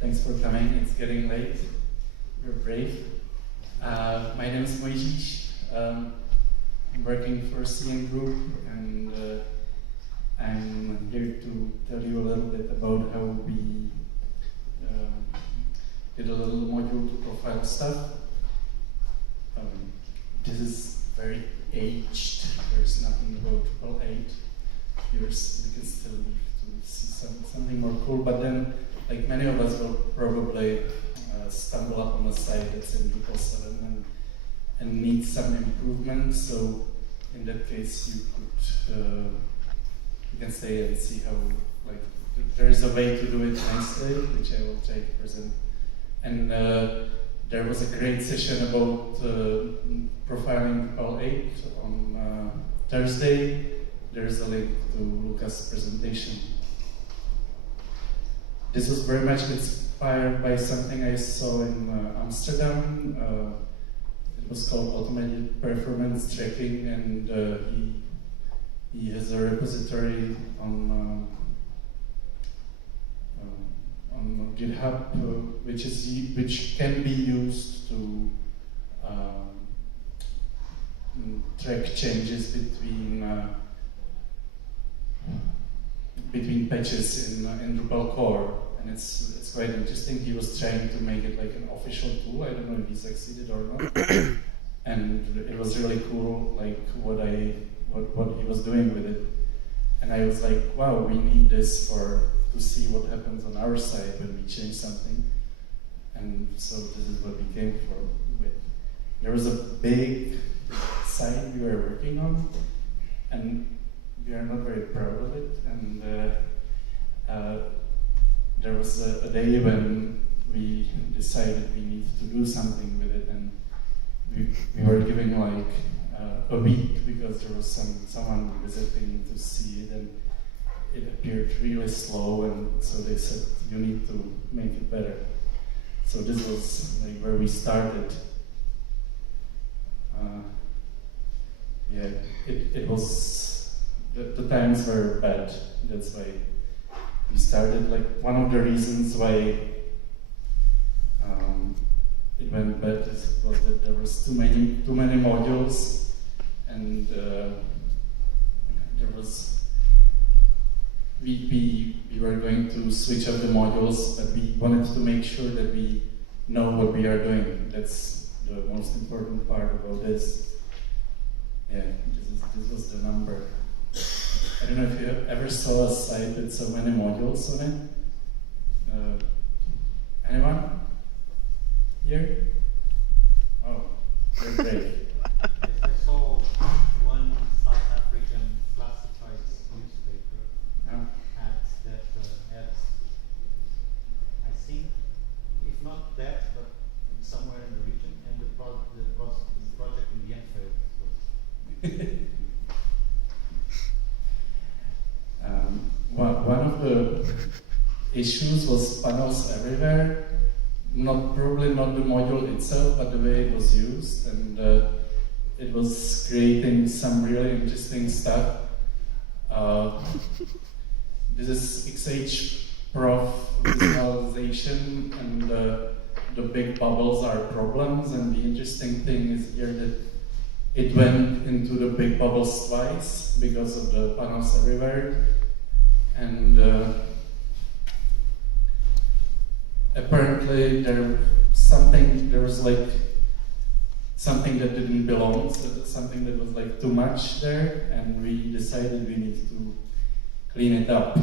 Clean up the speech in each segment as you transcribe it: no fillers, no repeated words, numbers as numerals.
Thanks for coming. It's getting late. You're brave. My name is Mojzis. I'm working for CN Group, and I'm here to tell you a little bit about how we did a little module to profile stuff. This is very aged. There's nothing about Drupal 8. Yours, we can still leave to see something more cool, but then, like many of us will probably stumble up on a site that's in Drupal 7 and need some improvement. So in that case, you can stay and see how, like, there is a way to do it nicely, which I will try to present. And there was a great session about profiling Drupal 8 on Thursday. There's a link to Luca's presentation. This was very much inspired by something I saw in Amsterdam. It was called automated performance tracking, and he has a repository on GitHub, which can be used to track changes between patches in Drupal core, and it's quite interesting. He was trying to make it like an official tool. I don't know if he succeeded or not, and it was really cool, like what he was doing with it. And I was like, wow, we need this to see what happens on our side when we change something. And so this is what we came with. There was a big site we were working on, and we are not very proud of it. And there was a day when we decided we needed to do something with it, and we were giving like a week because there was someone visiting to see it, and it appeared really slow, and so they said, you need to make it better. So this was like where we started. It was, the times were bad. That's why we started. Like one of the reasons why it went bad was that there was too many modules, and we were going to switch up the modules, but we wanted to make sure that we know what we are doing. That's the most important part about this. Yeah, this was the number. I don't know if you ever saw a site with so many modules on it. Anyone? Here? Oh, you're great. I saw one South African classifieds newspaper ads that ads, I think, if not that, but somewhere in the region, and the project in the end failed. One of the issues was panels everywhere. Probably not the module itself, but the way it was used, and it was creating some really interesting stuff. This is XHProf visualization, and the big bubbles are problems, and the interesting thing is here that it went into the big bubbles twice because of the panels everywhere, and apparently there was like something that didn't belong, so something that was like too much there, and we decided we need to clean it up,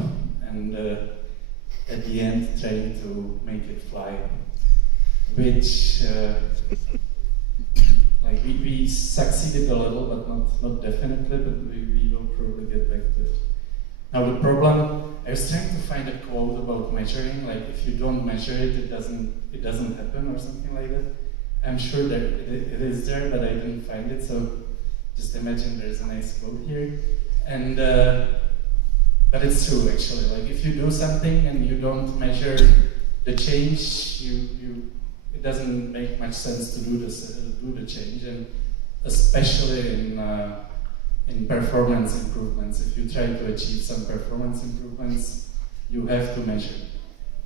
and at the end trying to make it fly, which like we succeeded a little, but not definitely, but we will probably get back to it. Now the problem, I was trying to find a quote about measuring, like if you don't measure it, it doesn't happen or something like that. I'm sure that it is there, but I didn't find it, so just imagine there's a nice quote here. And but it's true actually, like if you do something and you don't measure the change, it doesn't make much sense to do the change, and especially in performance improvements. If you try to achieve some performance improvements, you have to measure.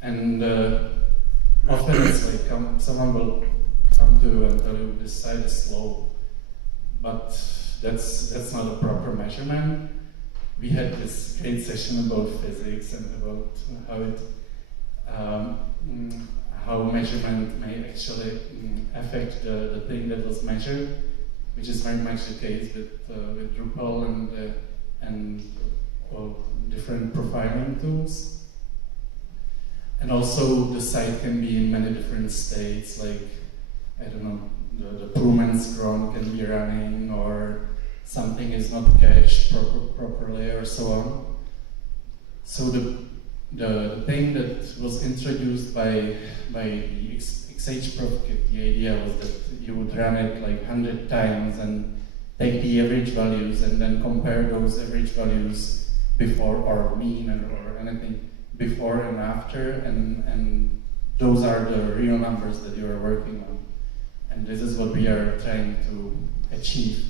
And often it's like someone will come to you and tell you this site is slow, but that's not a proper measurement. We had this great session about physics and about how measurement may actually affect the thing that was measured, which is very much the case with Drupal and different profiling tools. And also the site can be in many different states, like, I don't know, the Pullman scroll can be running, or something is not cached properly, or so on. So the thing that was introduced by the XHprof kit, the idea was that you would run it like 100 times and take the average values and then compare those average values before or mean or anything before and after, and those are the real numbers that you are working on. And this is what we are trying to achieve.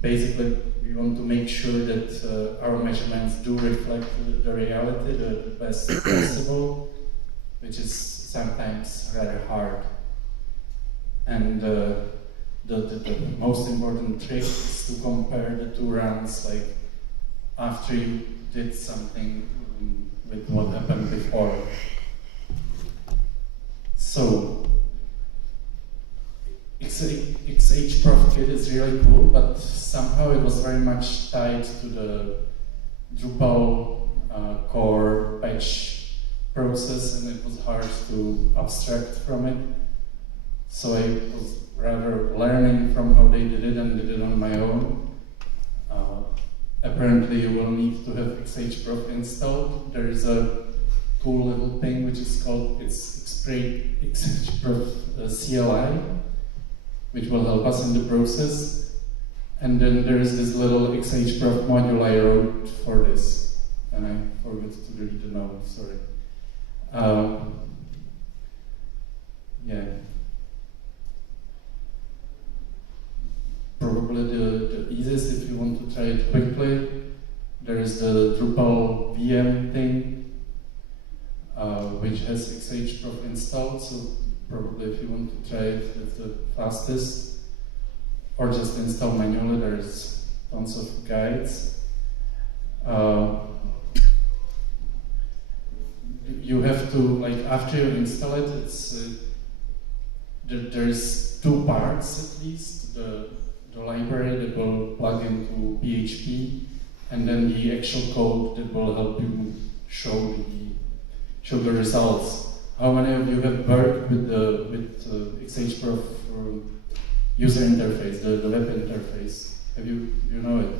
Basically, we want to make sure that our measurements do reflect the reality the best possible, which is sometimes rather hard. And the most important trick is to compare the two runs, like after you did something with what happened before. So, XHprof kit is really cool, but somehow it was very much tied to the Drupal core patch process, and it was hard to abstract from it. So I was rather learning from how they did it and did it on my own. Apparently you will need to have XHprof installed. There is a cool little thing which is called XHprof CLI, which will help us in the process. And then there is this little XHprof module I wrote for this, and I forgot to read the note, sorry. Yeah. Probably the easiest, if you want to try it quickly, there is the Drupal VM thing, which has XHprof installed, so probably if you want to try it, it's the fastest. Or just install manually, there's tons of guides. You have to, like, after you install it, it's there's two parts at least. The library that will plug into PHP, and then the actual code that will help you show the results. How many of you have worked with XHprof user interface, the web interface? Have you know it?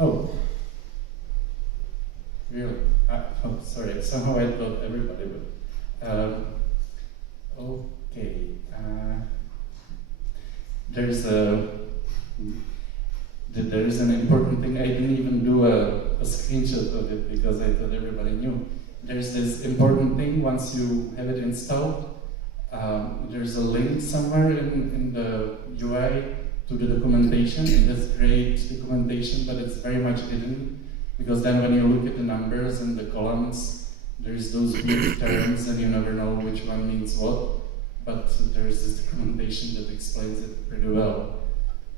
Oh, really? Oh, sorry. Somehow I thought everybody would. Okay. There is an important thing. I didn't even do a screenshot of it because I thought everybody knew. There's this important thing once you have it installed. There's a link somewhere in the UI to the documentation. It has great documentation, but it's very much hidden, because then when you look at the numbers and the columns, there's those weird terms and you never know which one means what. But there's this documentation that explains it pretty well.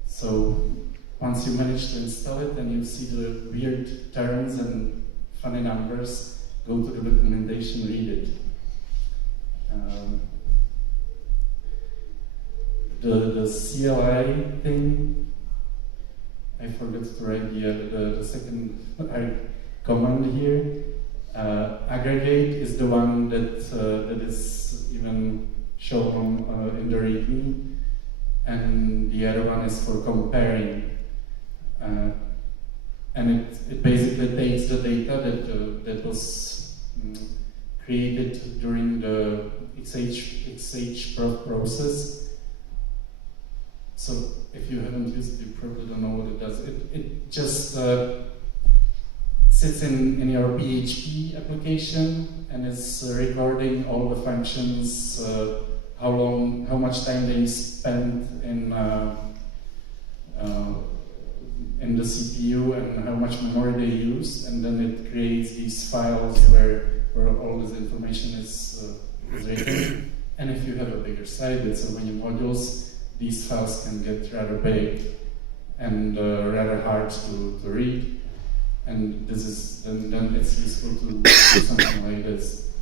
So once you manage to install it and you see the weird terms and funny numbers, go to the documentation, read it. The CLI thing, I forgot to write the second command here. Aggregate is the one that is even shown in the README, and the other one is for comparing. And it basically takes the data that was created during the XHprof process. So if you haven't used it, you probably don't know what it does. It just sits in your PHP application and is recording all the functions, how much time they spent in the CPU and how much memory they use, and then it creates these files where all this information is is written. And if you have a bigger site with so many modules, these files can get rather big and rather hard to read. And this is then it's useful to do something like this.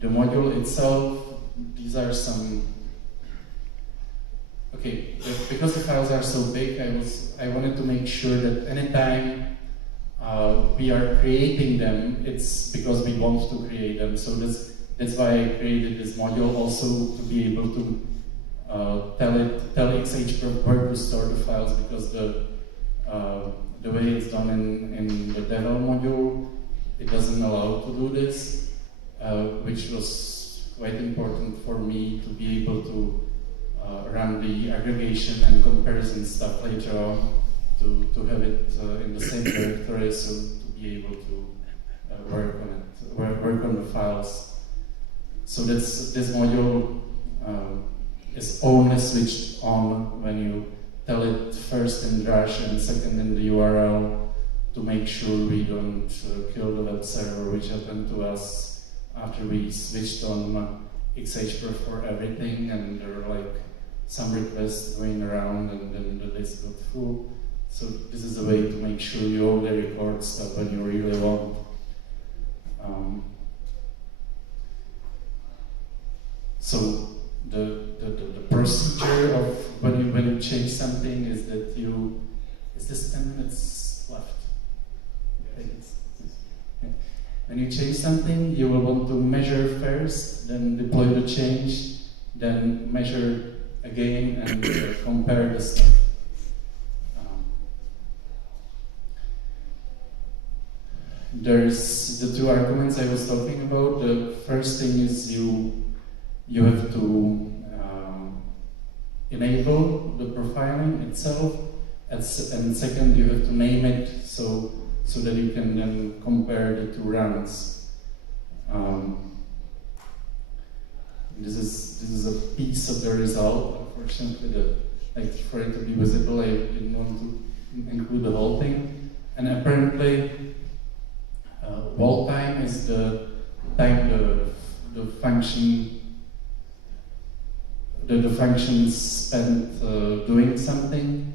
The module itself, these are some. Okay, because the files are so big, I wanted to make sure that anytime we are creating them, it's because we want to create them. So that's why I created this module, also to be able to tell XH where to store the files, because the way it's done in the devel module, it doesn't allow to do this, which was quite important for me to be able to run the aggregation and comparison stuff later on, to have it in the same directory, so to be able to work on it, work on the files. So this module is only switched on when you tell it first in Drush and second in the URL, to make sure we don't kill the web server, which happened to us after we switched on XHPro for everything, and there were like some requests going around, and then the list got full. So this is a way to make sure you only record stuff when you really want. So the procedure of when you change something is that is this 10 minutes left? I think yeah. When you change something, you will want to measure first, then deploy the change, then measure again and compare the stuff. There's the two arguments I was talking about. The first thing is you have to enable the profiling itself, and second you have to name it so that you can then compare the two runs. This is a piece of the result. Unfortunately, for it to be visible, I didn't want to include the whole thing. And apparently, wall time is the time the function spent doing something,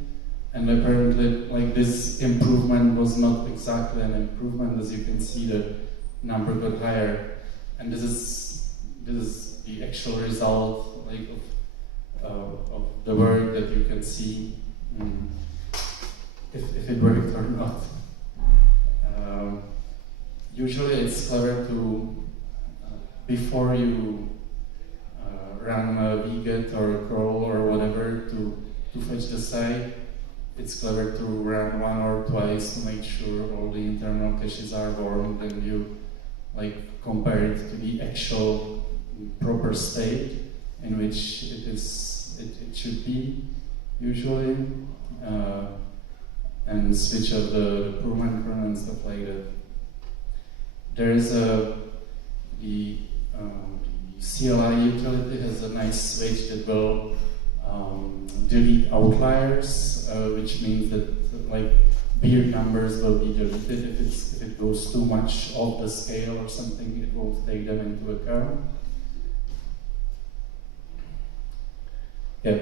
and apparently, like, this improvement was not exactly an improvement. As you can see, the number got higher, and this is the actual result, like, of the work that you can see, if it worked or not. Usually it's clever to, before you run a wget or a crawl or whatever to fetch the site, it's clever to run one or twice to make sure all the internal caches are warmed, and you compare it to the actual proper state in which it should be usually, and switch up the improvement run and stuff like that. There is the CLI utility has a nice switch that will delete outliers, which means that beer numbers will be deleted if it goes too much off the scale or something. It won't take them into account. Yeah.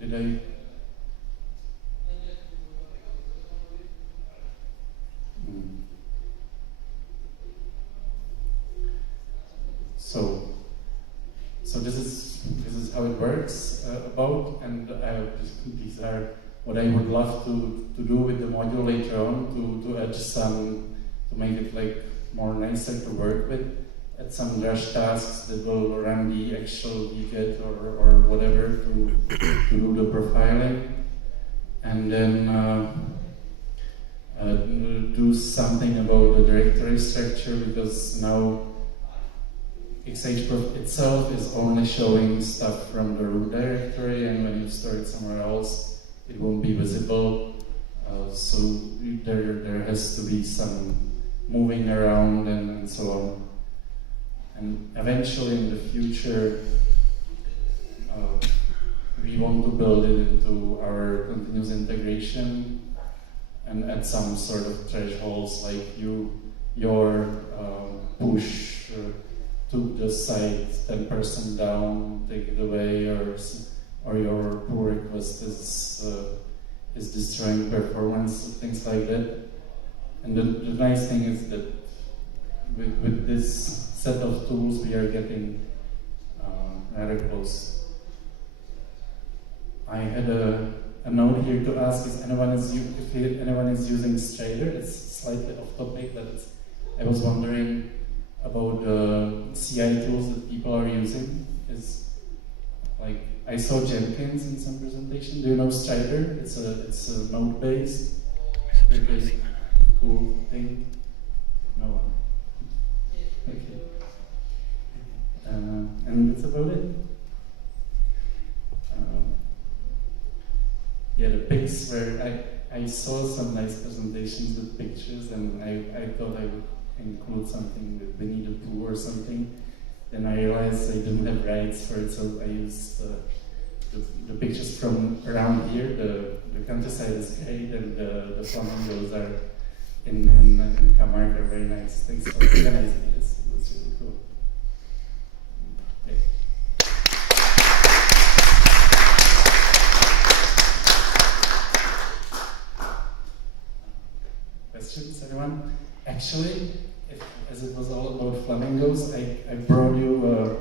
Did I? So this is how it works and these are what I would love to do with the module later on, to add some, to make it more nicer to work with, add some Drush tasks that will run the actual wget or whatever to do the profiling, and then do something about the directory structure, because now XHPro itself is only showing stuff from the root directory, and when you store it somewhere else, it won't be visible. So there has to be some moving around and so on. And eventually in the future, we want to build it into our continuous integration and add some sort of thresholds, like you your push to the site 10% down, take it away, or your pull request is destroying performance, things like that. And the nice thing is that with this set of tools, we are getting rather close. I had a note here to ask if anyone is using Strider. It's slightly off topic, but I was wondering about the CI tools that people are using. Like I saw Jenkins in some presentation. Do you know Strider? It's a node-based, really cool thing. No one. Okay. And that's about it. Yeah, the pics where I saw some nice presentations with pictures, and I thought I would include something with Winnie the Pooh or something. Then I realized I didn't have rights for it, so I used the pictures from around here. The countryside is great, and the flamingos are in Camargue are very nice. Thanks for organizing this. It was really cool. Okay. Questions, anyone? Actually, as it was all about flamingos, I brought you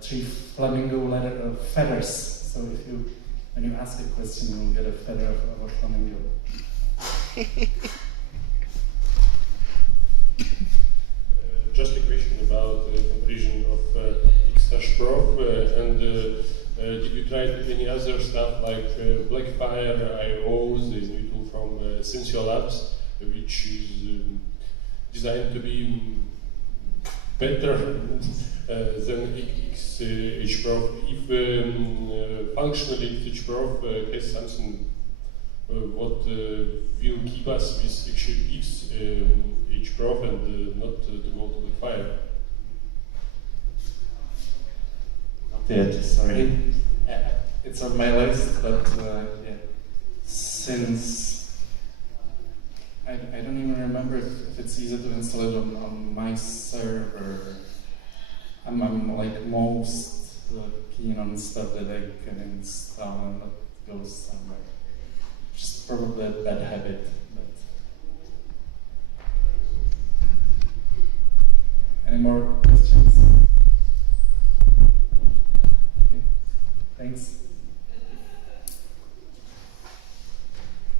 3 flamingo feathers. So when you ask a question, you will get a feather of a flamingo. Just a question about comparison of X-Prof and did you try any other stuff like Blackfire, IO, the new tool from Sensio Labs, which is designed to be better than X-Prof. If functionally X-Prof has something what will keep us with X-Prof and not to go to Blackfire. Not yet, sorry. It's on my list, but yeah. Since I don't even remember if it's easy to install it on my server. I'm like most keen on stuff that I can install and that goes somewhere. Just probably a bad habit. But any more questions? Okay. Thanks.